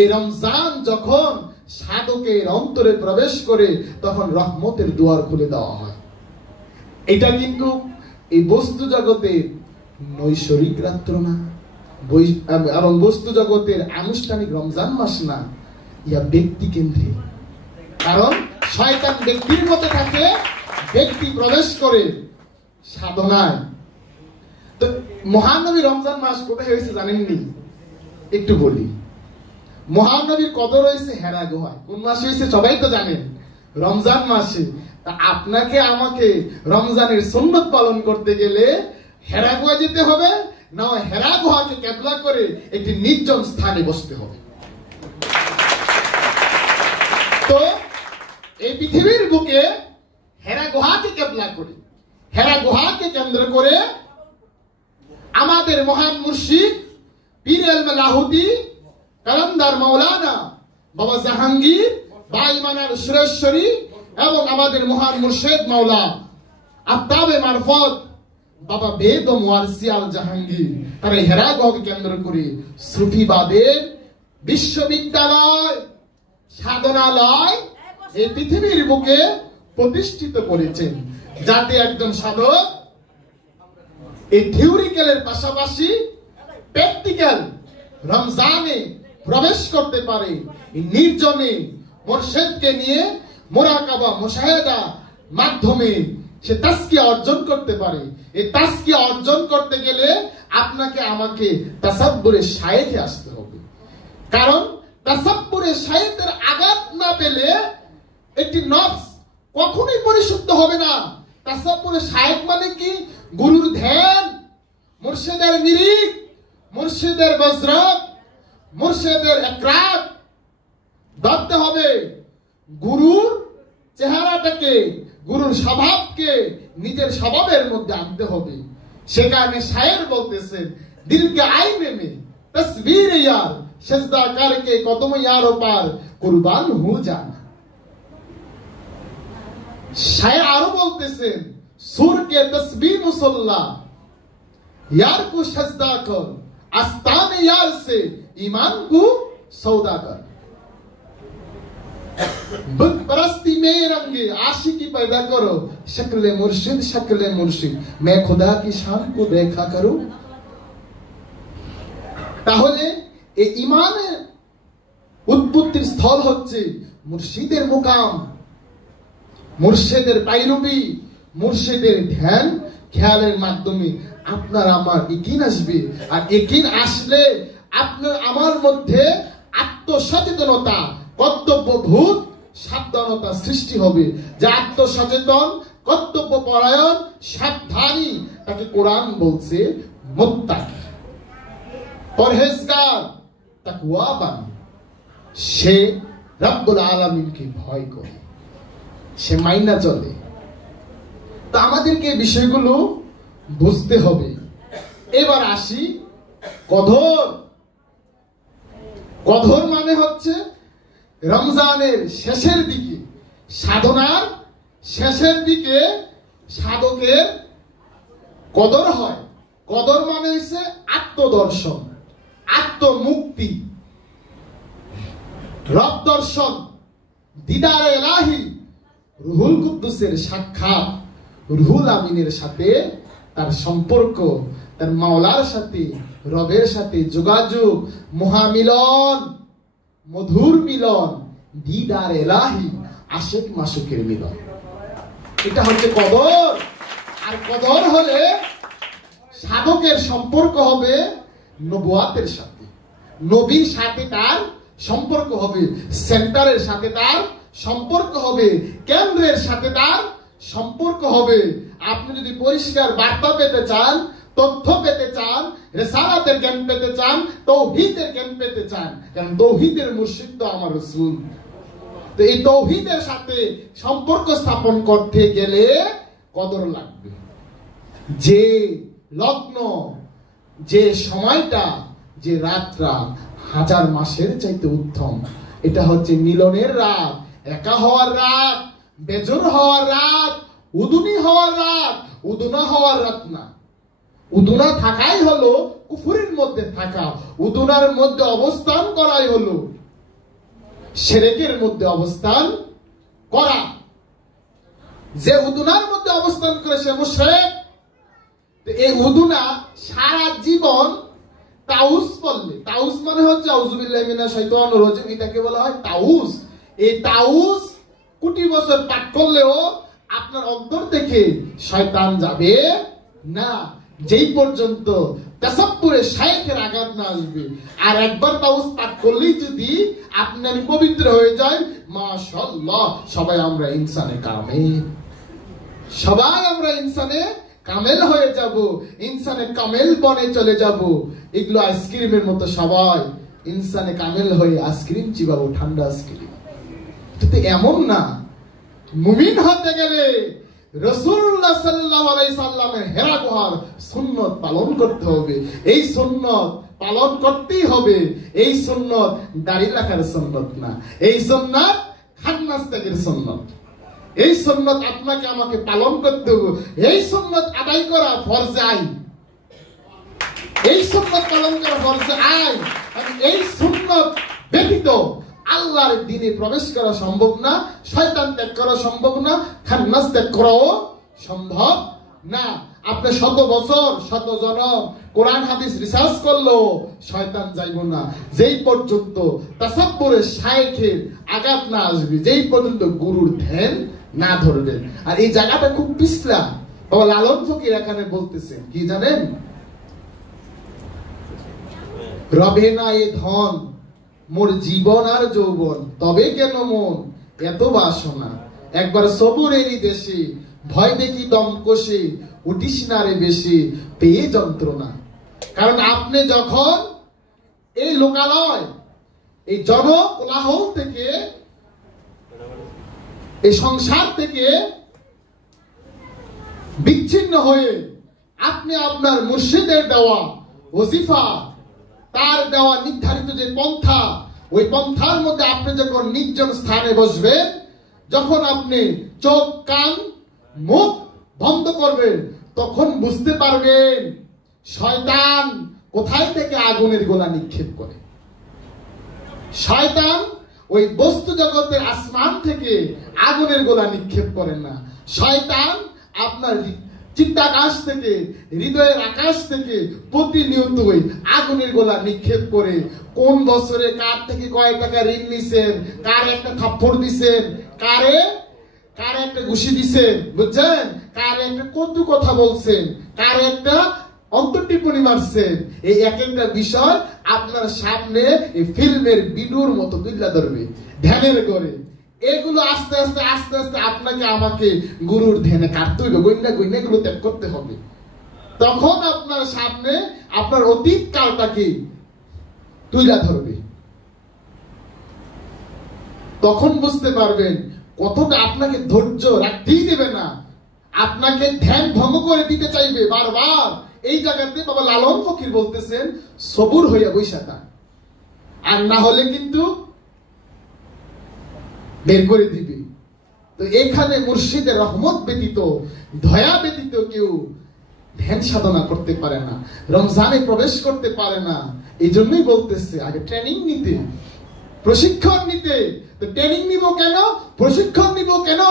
এই রমজান যখন সাধকের অন্তরে প্রবেশ করে, তখন রহমতের দুয়ার খুলে দেওয়া হয়। এটা কিন্তু এই বস্তু জগতের নৈসর্গিক রাত্র না, এবং বস্তু জগতের আনুষ্ঠানিক রমজান মাস না, ইয়া ব্যক্তি কেন্দ্রিক। কারণ শয়তান ব্যক্তির মধ্যে থাকে, ব্যক্তি প্রবেশ করে সাধনায়। তো মহানবী রমজান মাস কোথায় হয়েছে জানেননি? একটু বলি। মহানবীর কদর হয়েছে হেরা গুহায়। কোন মাসে হয়েছে সবাই তো জানেন, রমজান মাসে। আপনাকে আমাকে রমজানের সুন্নত পালন করতে গেলে হেরা গুহা যেতে হবে, না হেরা গুহাকে কেবলা করে একটি নির্জন স্থানে বসতে হবে। তো এই পৃথিবীর বুকে হেরা গুহাকে কেবলা করে, হেরা গুহাকে কেন্দ্র করে আমাদের মহান মুর্শিদ পীর এলমে লাহুতি কালান্দার মাওলানা বাবা জাহাঙ্গীর বাইমানার সুরেশ্বরী এবং আমাদের মহান মুর্শিদ মাওলা আফতাবে মারফত বাবা বেদ ও মুয়ারসিয়াল জাহাঙ্গীর, তারা হেরা গুহাকে কেন্দ্র করে সুফিবাদের বিশ্ববিদ্যালয়, সাধনালয় এই পৃথিবীর বুকে প্রতিষ্ঠিত করেছেন, যাতে একজন সাধক এই থিওরিক্যালের পাশাপাশি প্র্যাকটিক্যাল রমজানে প্রবেশ করতে পারে। নির্জনে মুর্শিদকে নিয়ে মুরাকাবা মুশাহাদা মাধ্যমে সে তাসকিয়া অর্জন করতে পারে। এই তাসকিয়া অর্জন করতে গেলে আপনাকে আমাকে তাসাব্বুরে শায়েখে আসতে হবে। কারণ তাসাব্বুরে শায়েখের আঘাত না পেলে একটি নফস কখনোই পরিশুদ্ধ হবে না। তাসাব্বুরে শায়েখ মানে কি? গুরুর ধ্যান, মুর্শিদের নিরিখ, মুর্শিদের বজরত, মুর্শিদের একরাত ধরতে হবে। গুরুর চেহারাটাকে, গুরুর স্বভাবকে নিজের স্বভাবের মধ্যে আনতে হবে। সে কারণে শায়ের বলতেছেন, দিলকে আইনে মে তসবীর ইয়ার সেজদা করকে কদম ইয়ারো পার কুরবান হু জানা। শায়ের আরো বলতেছেন, সুর কে তসবীহ মুসল্লা यार को सजदा कर, आस्तान यार से ईमान को सौदा कर। बुत परस्ती में रंगे आशिकी पैदा करो, शक्ले मुर्शिद मैं खुदा की शान को देखा करूं। তাহলে এই ঈমানের উৎপত্তির স্থল হচ্ছে মুর্শিদের মুকাম, মুর্শিদের পাইরবি, মুর্শিদের ধ্যান খেয়ালের মাধ্যমে আপনার আমার ইকিন আসবে। আর ইকিন আসলে আপনার আমার মধ্যে আত্মসচেতনতা, কর্তব্যবোধ, সাবধানতা সৃষ্টি হবে। যা আত্মসচেতন, কর্তব্য পরায়ণ, সাবধানী, তাকে কোরআন বলছে মুত্তাকি, পরহেজগার, তাকওয়াবান। সে রব্বুল আলামিনকে ভয় করে, সে মাইনা চলে। তা আমাদেরকে বিষয়গুলো বুঝতে হবে। এবার আসি কদর। কদর মানে হচ্ছে রমজানের শেষের দিকে, সাধনার শেষের দিকে সাধকের কদর হয়। কদর মানে হচ্ছে আত্মদর্শন, আত্মমুক্তি, রব দর্শন, দিদার এলাহি, রুহুল কুদ্দুসের সাক্ষাৎ, রুহুল আমিনের সাথে তার সম্পর্ক, তার মাওলার সাথে, রবের সাথে যোগাযোগ, মহামিলন, মধুর মিলন, দিদার এলাহি, আশিক মাসুকের মিলন। এটা হচ্ছে কদর। আর কদর হলে সাধকের সম্পর্ক হবে নবুয়াতের সাথে, নবীর সাথে তার সম্পর্ক হবে, সেন্টারের সাথে তার সম্পর্ক হবে, কেন্দ্রের সাথে তার সম্পর্ক হবে। আপনি যদি পরিষ্কার বার্তা পেতে চান, তথ্য পেতে চান, রিসালাতের জ্ঞান পেতে চান, তাওহীদের জ্ঞান পেতে চান, কারণ তাওহীদের মুর্শিদ তো আমার রাসূল। তো এই তাওহীদের সাথে সম্পর্ক স্থাপন করতে গেলে কদর লাগবে। যে লগ্ন, যে সময়টা, যে রাতটা হাজার মাসের চাইতে উত্তম, এটা হচ্ছে মিলনের রাত, একা হওয়ার রাত, বেজর হওয়ার রাত, উদুনি হওয়ার রাত, উদুনা হওয়ার রাত না। উদুনা থাকাই হলো কুফুরের মধ্যে থাকা, উদুনার মধ্যে অবস্থান করাই হলো শিরকের মধ্যে অবস্থান করা। যে উদুনার মধ্যে অবস্থান করে সে মুশরিক। এই উদুনা সারা জীবন তাউস পড়লে, তাউস মানে হচ্ছে আউযুবিল্লাহি মিনাশ শাইতানির রাজিম, এটাকে বলা হয় তাউস। এই তাউস কোটি বছর পাঠ করলেও আপনার অন্তর থেকে শয়তান যাবে না, যেই পর্যন্ত তাসাব্বুরে শায়েখের আঘাত না আসবে। আর একবার তাউস পাঠ করলেই যদি আপনি আমি পবিত্র হয়ে যাই, মাশাআল্লাহ, সবাই আমরা ইনসানে কামেল, সবাই আমরা ইনসানে কামেল হয়ে যাব, ইনসানে কামেল বনে চলে যাব। এগুলো আইসক্রিমের মতো, সবাই ইনসানে কামেল হয়ে আইসক্রিম চিবাবো, ঠান্ডা আইসক্রিম। কিন্তু এমন না। মুমিন হতে গেলে রাসূলুল্লাহ সাল্লাল্লাহু আলাইহি সাল্লামের হেরা গুহার সুন্নাত পালন করতে হবে। এই সুন্নাত পালন করতেই হবে। এই সুন্নাত দাড়ি রাখার সুন্নাত না, এই সুন্নাত খান্নাস ত্যাগের সুন্নাত। এই সুন্নাত আপনাকে আমাকে পালন করতে হবে। এই সুন্নাত আদায় করা ফরজে আইন, এই সুন্নাত পালন করা ফরজে আইন। এই সুন্নাত ব্যতীত আল্লাহর দ্বীনে প্রবেশ করা সম্ভব না, শয়তান ত্যাগ করা সম্ভব না, খান্নাস ত্যাগ করাও সম্ভব না। আপনি শত বছর, শত জনম কোরআন হাদিস রিসার্চ করলো শয়তান যাইব না, যেই পর্যন্ত তাসাব্বুরে শায়েখের আঘাত না আসবে, যেই পর্যন্ত গুরুর ধ্যান না ধরবেন। আর এই জায়গাটা খুব পিছলা। বাবা লালন ফকির এখানে বলতেছেন কি জানেন, রবে না এ ধন মোর জীবন আর যৌবন, তবে কেন মন এত বাসনা, একবার সবুরেরই দেশে ভয় দেখি দম কষে, উঠিস না রে বেশি পেয়ে যন্ত্রণা। কারণ আপনি যখন এই লোকালয়, এই জনকোলাহল থেকে, এই সংসার থেকে বিচ্ছিন্ন হয়ে আপনি আপনার মুর্শিদের দেওয়া ওজিফা, তার দেওয়া নির্ধারিত যে পন্থা, ওই পন্থার মধ্যে আপনি যখন নির্জন স্থানে বসবেন, যখন আপনি চোখ কান মুখ বন্ধ করবেন, তখন বুঝতে পারবেন শয়তান কোথায় থেকে আগুনের গোলা নিক্ষেপ করে। শয়তান ওই বস্তু জগতের আসমান থেকে আগুনের গোলা নিক্ষেপ করেন না। শয়তান আপনার চিত্তাকাশ থেকে, হৃদয়ের আকাশ থেকে প্রতিনিয়ত ওই আগুনের গোলা নিক্ষেপ করে। কোন বছরে কার থেকে কয় টাকা ঋণ নিছেন, কার একটা থাপ্পড় দিছেন, কারে একটা ঘুষি দিছেন, বুঝছেন, কার একটা কটু কথা বলছেন, কার একটা অন্তর্টিপ্পণী মারছেন, এই এক একটা বিষয় আপনার সামনে এই ফিল্মের বিডুর মতো তুলে ধরবে ধ্যানের করে। এগুলো আস্তে আস্তে আস্তে আস্তে আপনাকে আমাকে গুরুর ধ্যানে কাটতে হবে, গইনা গইনা এগুলো ত্যাগ করতে হবে। তখন আপনার সামনে আপনার অতীত কালটাকে তুলে ধরবে। তখন বুঝতে পারবেন কতটা আপনাকে ধৈর্য রাখতেই দেবে না, আপনাকে ধ্যান ভঙ্গ করে দিতে চাইবে বারবার। এই জায়গাতে বাবা লালন ফকির বলতেছেন সবুর হইয়া বৈশা থাক, আর না হলে কিন্তু বের করে দিবে। তো এখানে মুর্শিদের রহমত ব্যতীত, দয়া ব্যতীত কেউ ধ্যান সাধনা করতে পারে না, রমজানে প্রবেশ করতে পারে না। এই জন্যই বলতেছে আগে ট্রেনিং নিতে, প্রশিক্ষণ নিতে। তো ট্রেনিং নিব কেন, প্রশিক্ষণ নিব কেন?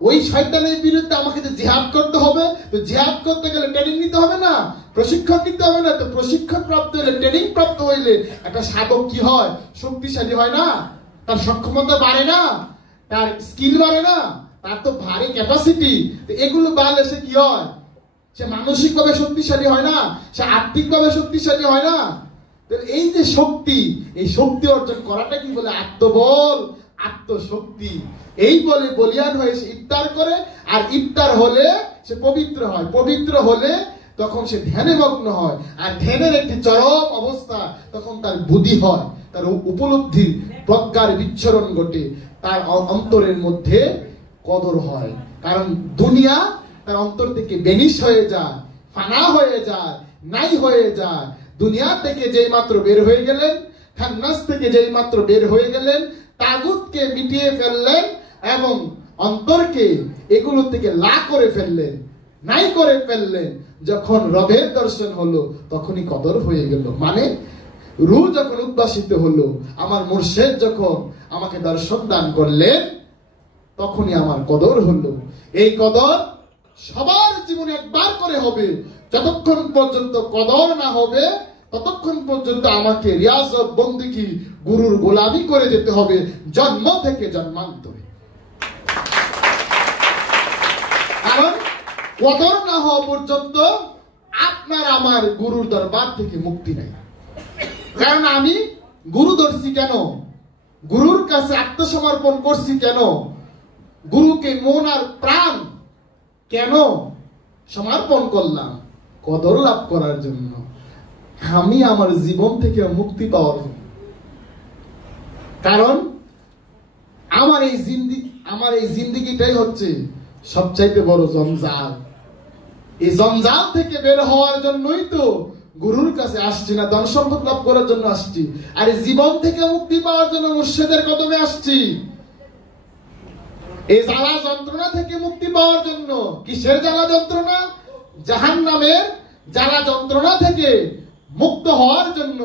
ওই শয়তানের বিরুদ্ধে আমাকে যে জিহাদ করতে হবে, তো জিহাদ করতে গেলে ট্রেনিং নিতে হবে না, প্রশিক্ষণ নিতে হবে না? তো প্রশিক্ষণ প্রাপ্ত হইলে, ট্রেনিং প্রাপ্ত হইলে একটা সাধক কি হয়? শক্তিশালী হয় না? তার সক্ষমতা বাড়ে না? তার স্কিল বাড়ে না? তার তো ভারী ক্যাপাসিটি। তো এগুলো বাড়লে সে কি হয়? সে মানসিকভাবে শক্তিশালী হয় না, সে আর্থিকভাবে শক্তিশালী হয় না। এই যে শক্তি, এই শক্তি অর্জন করাটা কি বলে? আত্মবল, আত্মশক্তি। এই বলে বলিয়ান হয়ে সে ইফতার করে, আর ইফতার হলে সে পবিত্র হয়, পবিত্র হলে তখন সে ধ্যানে মগ্ন হয়, আর ধ্যানের একটি চরম অবস্থা, তখন তার বুদ্ধি হয়, তার উপলব্ধির প্রজ্ঞার বিচ্ছরণ ঘটে, তার অন্তরের মধ্যে কদর হয়। কারণ দুনিয়া তার অন্তর থেকে বেনিশ হয়ে যায়, ফানা হয়ে যায়, নাই হয়ে যায়। দুনিয়া থেকে যেই মাত্র বের হয়ে গেলেন, খান্নাস থেকে যেই মাত্র বের হয়ে গেলেন, তাগুতকে মিটিয়ে ফেললেন এবং অন্তরকে এগুলো থেকে লা করে ফেললেন, নাই করে ফেললেন। যখন রবের দর্শন হলো তখনই কদর হয়ে গেল। মানে রূহ যখন উদ্ভাসিত হলো, আমার মুর্শিদ যখন আমাকে দর্শন দান করলেন, তখনই আমার কদর হলো। এই কদর সবার জীবনে একবার করে হবে। যতক্ষণ পর্যন্ত কদর না হবে, ততক্ষণ পর্যন্ত আমাকে রিয়াজত বন্দিগি গুরুর গোলামি করে যেতে হবে, জন্ম থেকে জন্মান্তরে। কারণ কদর না হওয়া পর্যন্ত আপনার আমার গুরুর দরবার থেকে মুক্তি নেই। কারণ আমি গুরু ধরছি কেন, গুরুর কাছে আত্মসমর্পণ করছি কেন, গুরুকে মন আর প্রাণ কেন সমর্পণ করলাম? কদর লাভ করার জন্য, আমি আমার জীবন থেকে মুক্তি পাওয়ার জন্য। কারণ আমার এই জিন্দিগিটাই হচ্ছে সবচাইতে বড় জঞ্জাল। এই জঞ্জাল থেকে বের হওয়ার জন্যই তো গুরুর কাছে আসছি, না ধন সম্পদ লাভ করার জন্য আসছি। আর এই জীবন থেকে মুক্তি পাওয়ার জন্য মুর্শিদের কদমে আসছি। এই জ্বালা যন্ত্রণা থেকে মুক্তি পাওয়ার জন্য। কিসের জ্বালা যন্ত্রণা? জাহান্নামের জ্বালা যন্ত্রণা থেকে মুক্ত হওয়ার জন্য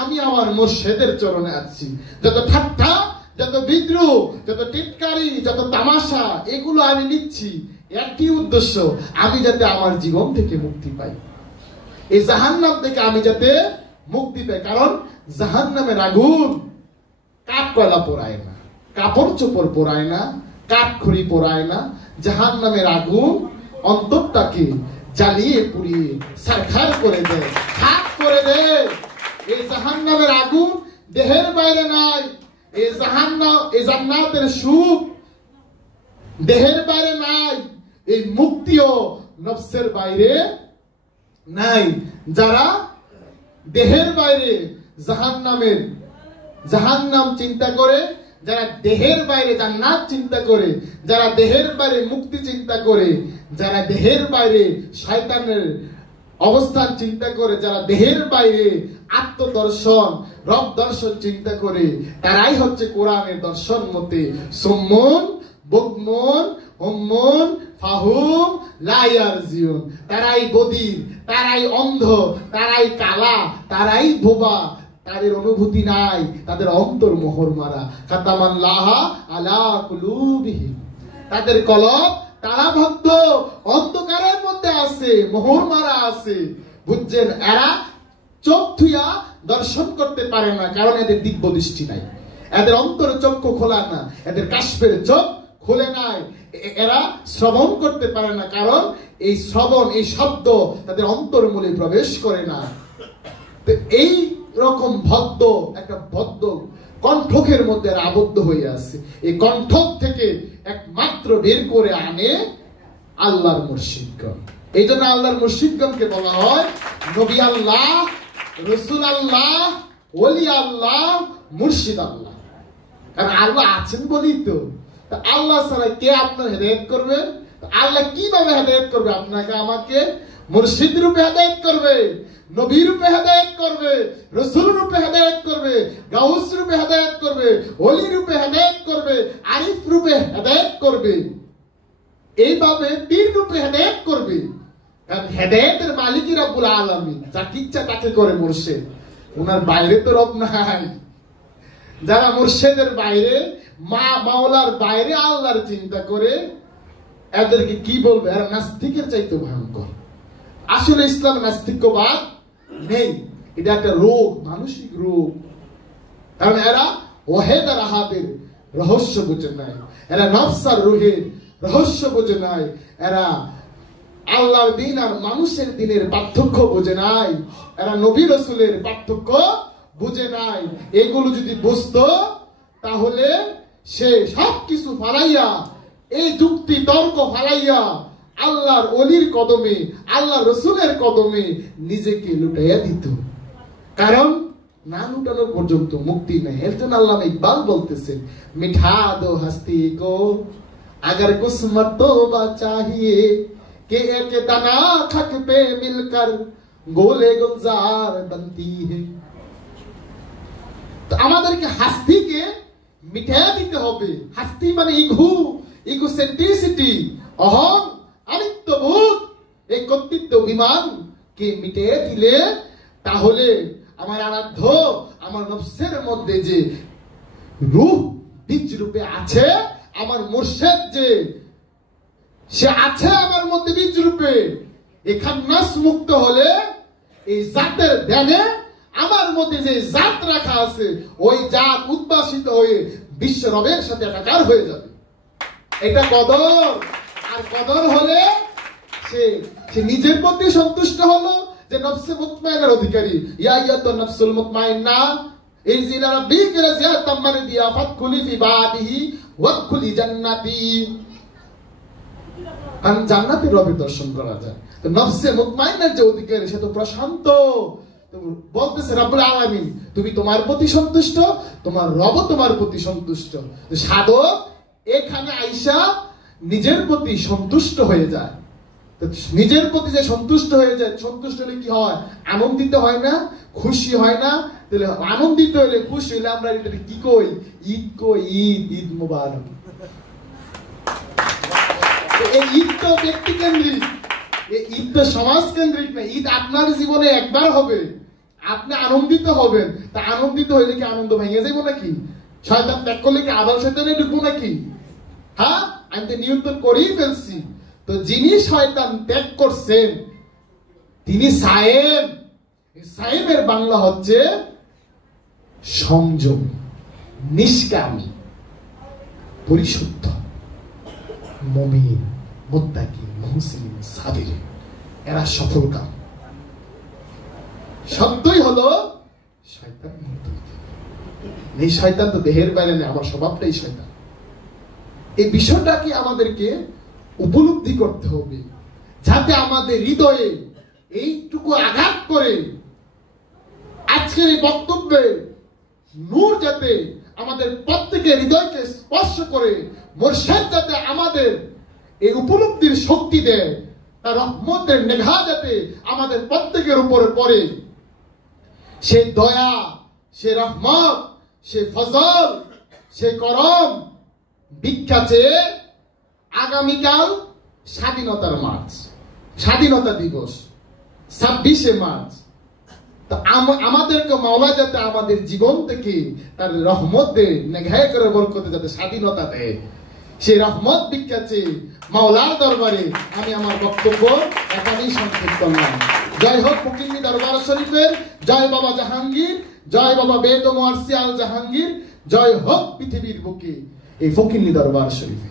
আমি আমার মুর্শিদের চরণে আছি। যত ঠাট্টা, যত বিদ্রুপ, যত টিটকারি, যত তামাশা, এগুলো আমি নিচ্ছি একটি উদ্দেশ্য, আমি যাতে আমার জীবন থেকে মুক্তি পাই, এই জাহান্নাম থেকে আমি যাতে মুক্তি পাই। কারণ জাহান্নামের আগুন কাঠ কয়লা পোড়ায় না, কাপড় চোপড় পোড়ায় না, কাঠখড়ি পোড়ায় না, জাহান্নামের আগুন অন্তরটাকে জ্বালিয়ে পুড়িয়ে ছারখার করে দেয়, খাক করে দেয়। এই জাহান্নামের আগুন দেহের বাইরে নাই। এই জান্নাতের সুখ দেহের বাইরে নাই। এই মুক্তিও নফসের বাইরে নাই। যারা দেহের বাইরে জাহান্নাম চিন্তা করে, যারা দেহের বাইরে জান্নাত চিন্তা করে, যারা দেহের বাইরে মুক্তি চিন্তা করে, যারা দেহের বাইরে শয়তানের অবস্থান চিন্তা করে, যারা দেহের বাইরে আত্মদর্শন রব দর্শন চিন্তা করে, তারাই হচ্ছে কোরআনের দর্শন মতে সুম্মুন বুকমুন উম্মুন ফাহুম লা ইয়ারজিউন। তারাই বধির, তারাই অন্ধ, তারাই কালা, তারাই বোবা, তাদের অনুভূতি নাই, তাদের অন্তর মোহর মারা। খাতামাল্লাহা আলা কুলুবিহিম, তাদের কলব তালাবদ্ধ অন্ধকারের মধ্যে আছে, মোহর মারা আছে। বুঝছেন? এরা চোখ থুইয়া দর্শন করতে পারে না, কারণ এদের দিব্য দৃষ্টি নাই। এদের অন্তরে চক্ষু খোলা না, এদের কাশ্মের চোখ খুলে নাই। এরা শ্রবণ করতে পারে না, কারণ এই শ্রবণ, এই শব্দ তাদের অন্তর মূলে প্রবেশ করে না। তো এই রকম একটা বদ্ধ কণ্ঠকের মধ্যে আবদ্ধ হয়ে আছে। এই কণ্ঠক থেকে একমাত্র বের করে আনে আল্লাহর মুর্শিদগণ। এই জন্য আল্লাহর মুর্শিদগণকে বলা হয় নবী আল্লাহ, রসুল আল্লাহ, ওলি আল্লাহ, মুর্শিদ আল্লাহ। কারণ আল্লাহ আছেন বলি তো। আল্লাহ ছাড়া কে আপনার হেদায়েত করবে? আল্লাহ কিভাবে হেদায়েত করবে? আপনাকে আমাকে মুর্শিদ রূপে হেদায়েত করবে, নবী রূপে হেদায়েত করবে, রাসূল রূপে হেদায়েত করবে, গাউস রূপে হেদায়েত করবে, ওলি রূপে হেদায়েত করবে, আরিফ রূপে হেদায়েত করবে, এইভাবে পীর রূপে হেদায়েত করবে। কারণ হেদায়েতের মালিকই রব্বুল আলামিন, যাকে ইচ্ছা তাকে করে মুর্শিদ। ওনার বাইরে তো রব নাই। যারা মুর্শিদের বাইরে, মাওলার বাইরে আল্লাহর চিন্তা করে, এদেরকে কি বলবে? এরা নাস্তিকের চাইতে ভয়ঙ্কর। আসলে ইসলাম নাস্তিকবাদ নেই, এটা একটা রোগ, মানসিক রোগ। কারণ এরা ওয়াহিদ আর আহাদের রহস্য বুঝে নাই, এরা নফস আর রুহের রহস্য বুঝে নাই, এরা আল্লাহর দিন আর মানুষের দিনের পার্থক্য বুঝে নাই, এরা নবী রাসূলের পার্থক্য বুঝে নাই। এগুলো যদি বুঝতো তাহলে সে সবকিছু ফালাইয়া, এই যুক্তি তর্ক ফালাইয়া আল্লাহর ওলির কদমে, আল্লাহর রসুলের কদমে নিজেকে লুটাইয়া দিত। কারণ না লুটানো পর্যন্ত মুক্তি নেই। এর জন্য আল্লামা ইকবাল বলতেছে, মিঠা দো হস্তি কো अगर कुछ मर्तबा चाहिए कि एक दाना खक पे मिलकर गोले गुलजार बनती है। তো আমাদেরকে হাস্তিকে মিটাইয়া দিতে হবে। হাস্তি মানে ইগোসেন্ট্রিসিটি, অহং, আমিত্ববোধ, এই কর্তৃত্ব অভিমান কে মিটিয়ে দিলে তাহলে আমার আরাধ্য, আমার নফসের মধ্যে যে রূহ বীজ রূপে আছে, আমার মুর্শিদ যে সে আছে আমার মধ্যে বীজ রূপে, এখান নাস মুক্ত হলে এই জাতের ধ্যানে আমার মধ্যে যে জাত রাখা আছে, ওই জাত উদ্ভাসিত হয়ে বিশ্ব রবের সাথে একাকার হয়ে যাবে। এটা কদর। আর কদর হলে সে নিজের প্রতি সন্তুষ্ট হলো, যে নফসে মুতমাইনার অধিকারী। ইয়া আইয়াতুন নাফসুল মুতমাইন্না ইনজি ইলা রাব্বিকা রাজিয়াতাম মারদিয়া ফাদখুলি ফি বাদিহি ওয়াদখুলি জান্নাতি। কারণ জান্নাতে রবের দর্শন করা যায়। তো নফসে মুতমাইন্নার যে অধিকারী, সে তো প্রশান্ত। তো বলতেছে রব্বুল আলামিন, তুমি তোমার প্রতি সন্তুষ্ট, তোমার রব তোমার প্রতি সন্তুষ্ট। সাধক এখানে আইসা নিজের প্রতি সন্তুষ্ট হয়ে যায়। নিজের প্রতি যে সন্তুষ্ট হয়ে যায়, সন্তুষ্ট হলে কি হয়? আনন্দিত হয় না, খুশি হয় না? তাহলে আনন্দিত হলে, খুশি হলে আমরা এটা কি কই? ঈদ কই, ঈদ, ঈদ মুবারক। এই ঈদ তো ব্যক্তি কেন্দ্রিক, এই ঈদ তো সমাজ কেন্দ্রিক না। ঈদ আপনার জীবনে একবার হবে, আপনি আনন্দিত হবেন। তা আনন্দিত হইলে কি আনন্দ ভেঙে যাবো নাকি? শয়তান ত্যাগ করলে কি আবার শয়তানে ঢুকবো নাকি? হ্যাঁ, আমি তো নিয়ন্ত্রণ করেই ফেলছি। তো যিনি শয়তান ত্যাগ করছেন তিনি সায়েম। সায়েমের বাংলা হচ্ছে সংযম, নিষ্কামী, পরিশুদ্ধ। মুমিন, মুত্তাকি, মুহসিন, সাবির, এরা সফল কাম। সত্যই হলো শয়তান মুক্ত। এই শয়তান তো দেহের বাইরে নেই, আমার স্বভাবটাই শয়তান। এই বিষয়টাকে আমাদেরকে উপলব্ধি করতে হবে, যাতে আমাদের হৃদয়ে এইটুকু আঘাত করে আজকের এই বক্তব্যে নূর যাতে আমাদের প্রত্যেকের হৃদয়কে স্পর্শ করে, মুর্শিদ যাতে আমাদের এই উপলব্ধির শক্তি দেয়, তার রহমতের নেঘা যাতে আমাদের প্রত্যেকের উপরে পড়ে। সে দয়া, সে রহমত, সে ফজল, সে করম ভিক্ষা চেয়ে আগামীকাল স্বাধীনতার মাস, স্বাধীনতা দিবস 26শে মার্চ, আমাদেরকে মাওলা যাতে আমাদের জীবন থেকে তার রহমত দেয়, নেঘায় করে বরকতে যাতে স্বাধীনতা দেয়, সেই রহমত ভিক্ষা চেয়ে মাওলার দরবারে আমি আমার বক্তব্য এখানেই সংক্ষেপ করলাম। জয় হোক ফকিন্নি দরবার শরীফের, জয় বাবা জাহাঙ্গীর, জয় বাবা বেদ ও মুয়ারসিয়াল জাহাঙ্গীর, জয় হোক পৃথিবীর বুকে এই ফকিন্নি দরবার শরীফে।